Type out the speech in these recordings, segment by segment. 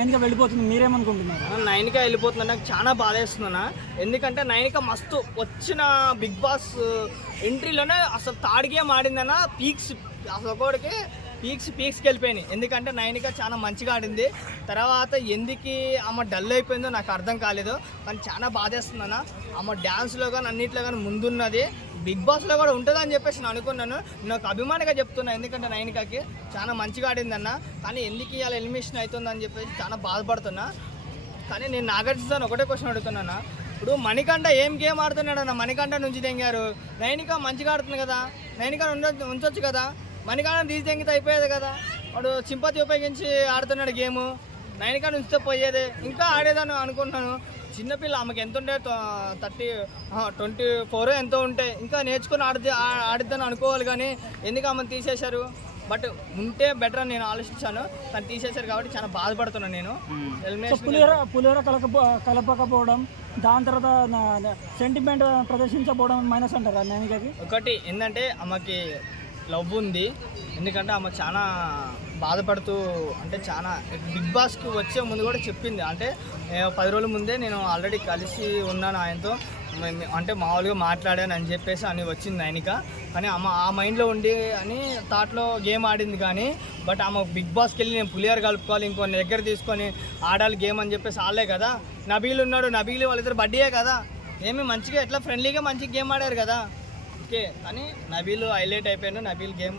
నైన్గా వెళ్ళిపోతుంది మీరేమనుకుంటున్నారు? నైన్గా వెళ్ళిపోతున్నా నాకు చాలా బాధ వేస్తుందన్న. ఎందుకంటే నైన్గా మస్తు వచ్చిన బిగ్ బాస్ ఎంట్రీలోనే అసలు థర్డ్ గేమ్ ఆడిందన్న పీక్స్ అసలు ఒకటికి పీక్స్ పీక్స్కి వెళ్ళిపోయినాయి. ఎందుకంటే నైన్గా చాలా మంచిగా ఆడింది. తర్వాత ఎందుకు ఆమె డల్ అయిపోయిందో నాకు అర్థం కాలేదు. కానీ చాలా బాధేస్తుందన్న ఆమె డ్యాన్స్లో కానీ అన్నింటిలో కానీ ముందున్నది. బిగ్ బాస్లో కూడా ఉంటుందని చెప్పేసి నేను అనుకున్నాను. నాకు అభిమానిగా చెప్తున్నా ఎందుకంటే నైన్కాకి చాలా మంచిగా ఆడిందన్న. కానీ ఎందుకు ఇవాళ ఎలిమినేషన్ అవుతుందని చెప్పేసి చాలా బాధపడుతున్నా. కానీ నేను నాగార్జున ఒకటే క్వశ్చన్ అడుగుతున్నాను? ఇప్పుడు మణికంఠ ఏం గేమ్ ఆడుతున్నాడు అన్న మణికంఠ నుంచి తెంగారు. నైనిక మంచిగా ఆడుతుంది కదా? నైనిక ఉండ ఉంచొచ్చు కదా? మణికంఠ తీసి తెంగితే అయిపోయేది కదా? వాడు సింపతి ఉపయోగించి ఆడుతున్నాడు గేము నైనిక ఉంచితే పోయేది. ఇంకా ఆడేదాన్ని అనుకుంటున్నాను చిన్నపిల్ల ఆమెకి ఎంత ఉంటే థర్టీ ట్వంటీ ఫోర్ ఎంతో ఉంటాయి ఇంకా నేర్చుకుని ఆడి ఆడిద్దని అనుకోవాలి కానీ ఎందుకు ఆమెను తీసేశారు? బట్ ఉంటే బెటర్ అని నేను ఆలోచించాను. కానీ తీసేశారు కాబట్టి చాలా బాధపడుతున్నాను నేను. పులిహోర పులిహోర కలకపో కలపకపోవడం దాని తర్వాత సెంటిమెంట్ ప్రదర్శించకపోవడం మైనస్ అంటారా నైన్కి ఒకటి ఏంటంటే ఆమెకి లవ్ ఉంది. ఎందుకంటే ఆమె చాలా బాధపడుతూ అంటే చాలా బిగ్ బాస్కి వచ్చే ముందు కూడా చెప్పింది. అంటే పది రోజుల ముందే నేను ఆల్రెడీ కలిసి ఉన్నాను ఆయనతో. అంటే మామూలుగా మాట్లాడాను అని చెప్పేసి అని వచ్చింది ఆయనక కానీ ఆమె ఆ మైండ్లో ఉండి అని థాట్లో గేమ్ ఆడింది కానీ బట్ ఆమె బిగ్ బాస్కి వెళ్ళి నేను పులియారు కలుపుకోవాలి ఇంకొన్ని దగ్గర తీసుకొని ఆడాలి గేమ్ అని చెప్పేసి ఆడలే కదా. నబీలు ఉన్నాడు నబీలు వాళ్ళిద్దరు బడ్డీయే కదా. ఏమి మంచిగా ఎట్లా ఫ్రెండ్లీగా మంచిగా గేమ్ ఆడారు కదా. ఓకే కానీ నబీల్ హైలైట్ అయిపోయాడు. నబీల్ గేమ్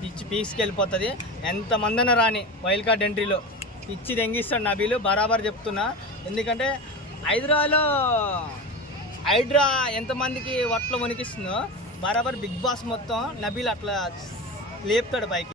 పిచ్చి పీక్స్కి వెళ్ళిపోతుంది ఎంతమందన రాని వైల్డ్ కార్డ్ ఎంట్రీలో పిచ్చి దెంగిస్తాడు నబీలు. బరాబర్ చెప్తున్నా. ఎందుకంటే హైదరాబాద్లో హైడ్రా ఎంతమందికి వట్ల వణికిస్తుందో బరాబర్ బిగ్ బాస్ మొత్తం నబీల్ అట్లా లేపుతాడు పైకి.